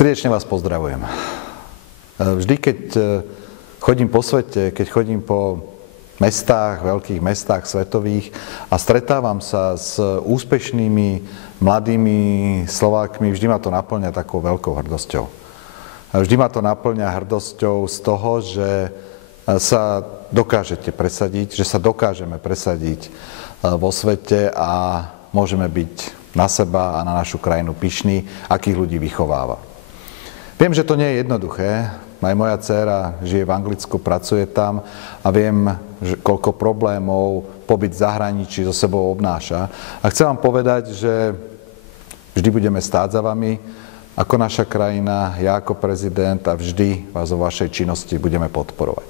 Srdečne vás pozdravujem. Vždy, keď chodím po svete, keď chodím po mestách, veľkých mestách svetových a stretávam sa s úspešnými mladými Slovákmi, vždy ma to naplňa takou veľkou hrdosťou. Vždy ma to naplňa hrdosťou z toho, že sa dokážete presadiť, že sa dokážeme presadiť vo svete a môžeme byť na seba a na našu krajinu pyšní, akých ľudí vychováva. Viem, že to nie je jednoduché. Aj moja dcéra žije v Anglicku, pracuje tam a viem, že koľko problémov pobyt v zahraničí so sebou obnáša. A chcem vám povedať, že vždy budeme stáť za vami ako naša krajina, ja ako prezident a vždy vás vo vašej činnosti budeme podporovať.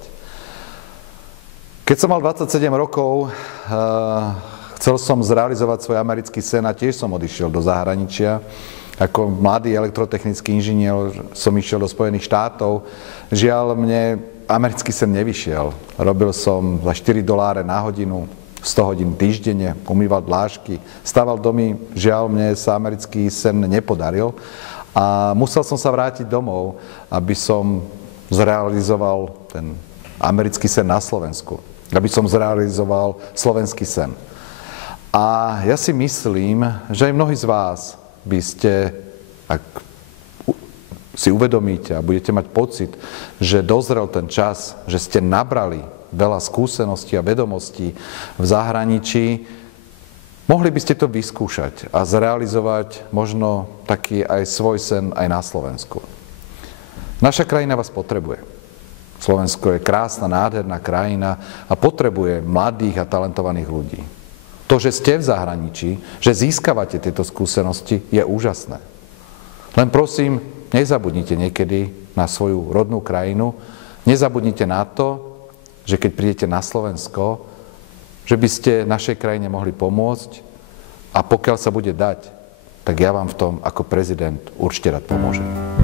Keď som mal 27 rokov, chcel som zrealizovať svoj americký sen a tiež som odišiel do zahraničia. Ako mladý elektrotechnický inžinier som išiel do Spojených štátov. Žiaľ, mne americký sen nevyšiel. Robil som za $4 na hodinu, 100 hodín týždenne, umýval dlášky, staval domy. Žiaľ, mne sa americký sen nepodaril. A musel som sa vrátiť domov, aby som zrealizoval ten americký sen na Slovensku. Aby som zrealizoval slovenský sen. A ja si myslím, že aj mnohí z vás by ste, ak si uvedomíte a budete mať pocit, že dozrel ten čas, že ste nabrali veľa skúseností a vedomostí v zahraničí, mohli by ste to vyskúšať a zrealizovať možno taký aj svoj sen aj na Slovensku. Naša krajina vás potrebuje. Slovensko je krásna, nádherná krajina a potrebuje mladých a talentovaných ľudí. To, že ste v zahraničí, že získavate tieto skúsenosti, je úžasné. Len prosím, nezabudnite niekedy na svoju rodnú krajinu, nezabudnite na to, že keď prídete na Slovensko, že by ste našej krajine mohli pomôcť a pokiaľ sa bude dať, tak ja vám v tom ako prezident určite rád pomôžem.